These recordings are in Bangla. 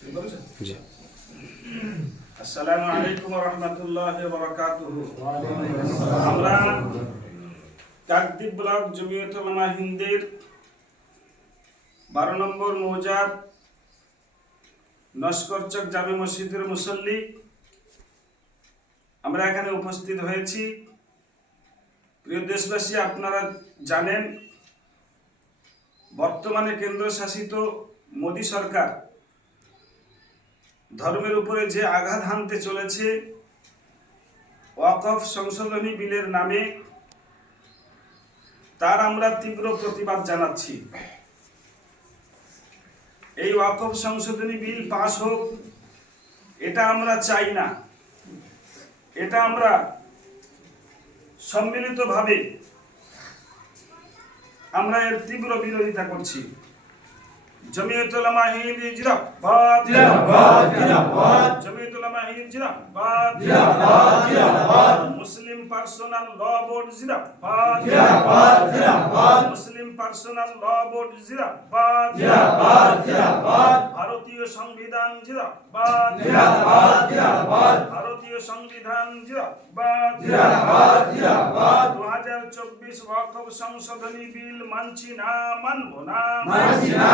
জি। আসসালামু আলাইকুম ওয়া রাহমাতুল্লাহি ওয়া বারাকাতুহু। আমরা কাকদ্বীপ ব্লক জমিয়ত উলামা হিন্দের 12 নম্বর মৌজার নস্করচক জামে মসজিদের মুসল্লি আমরা এখানে উপস্থিত হয়েছি। প্রিয় দেশবাসী, আপনারা জানেন বর্তমানে কেন্দ্রশাসিত মোদী সরকার ধর্মের উপরে যে আঘাত হানতে চলেছে ওয়াকফ সংশোধনী বিলের নামে, তার আমরা তীব্র প্রতিবাদ জানাচ্ছি। এই ওয়াকফ সংশোধনী বিল পাস হোক, এটা আমরা চাই না। এটা আমরা সম্মিলিতভাবে আমরা এর তীব্র বিরোধিতা করছি। জমিয়ত উলামা হিন্দ জিন্দাবাদ, জিন্দাবাদ, জিন্দাবাদ। জমিয়ত উলামা হিন্দ জিন্দাবাদ, জিন্দাবাদ, জিন্দাবাদ। মুসলিম পার্সোনাল ল বোর্ড জিন্দাবাদ, জিন্দাবাদ, জিন্দাবাদ। মুসলিম পার্সোনাল ল বোর্ড জিন্দাবাদ, জিন্দাবাদ, জিন্দাবাদ। ভারতীয় সংবিধান জিন্দাবাদ, জিন্দাবাদ, জিন্দাবাদ। ভারতীয় সংবিধান জিন্দাবাদ, জিন্দাবাদ, জিন্দাবাদ। 2024 ওয়াকফ সংশোধনী বিল মানছি না, মানব না, মানছি না,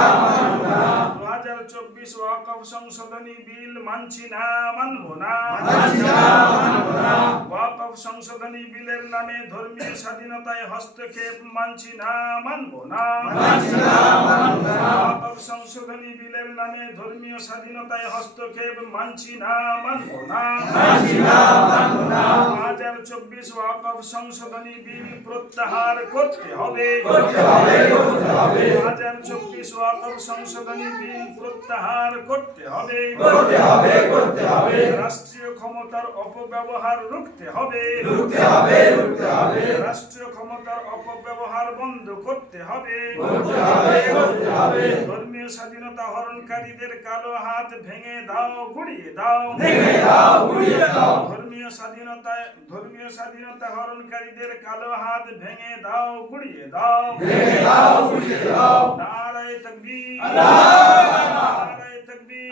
2024 ওয়াকফ সংশোধনী বিল মানছি না, মানব না, মানছি না, মানব না। ওয়াকফ সংশোধনী বিলের নামে ধর্মীয় স্বাধীনতায় হস্তক্ষেপ মানছি না, মানব না, মানছি না, মানব না। ওয়াকফ সংশোধনী বিলের নামে ধর্মীয় স্বাধীনতায় হস্তক্ষেপ মানছি না, মানব না, মানছি না, মানব না। 2024 ওয়াকফ সংশোধনী বিল প্রত্যাহার করতে হবে, করতে হবে, করতে হবে। 2024 ওয়াকফ সংশোধনী বিল প্রত্যাহার করতে হবে, করতে হবে, করতে হবে। রাষ্ট্রীয় ক্ষমতার অপব্যবহার রুখতে হবে, রুখতে হবে, রুখতে হবে। রাষ্ট্রীয় ক্ষমতার অপব্যবহার বন্ধ করতে হবে, করতে হবে, করতে হবে। ধর্মীয় স্বাধীনতা হরণকারীদের কালো হাত ভেঙে দাও, গুড়িয়ে দাও, ভেঙে দাও, গুড়িয়ে দাও। ধর্মীয় স্বাধীনতা হরণকারীদের কালো হাত ভেঙে দাও, গুড়িয়ে দাও, ভেঙে দাও, গুড়িয়ে দাও। নারায়ে তাকবীর, নারায়ে তাকবীর,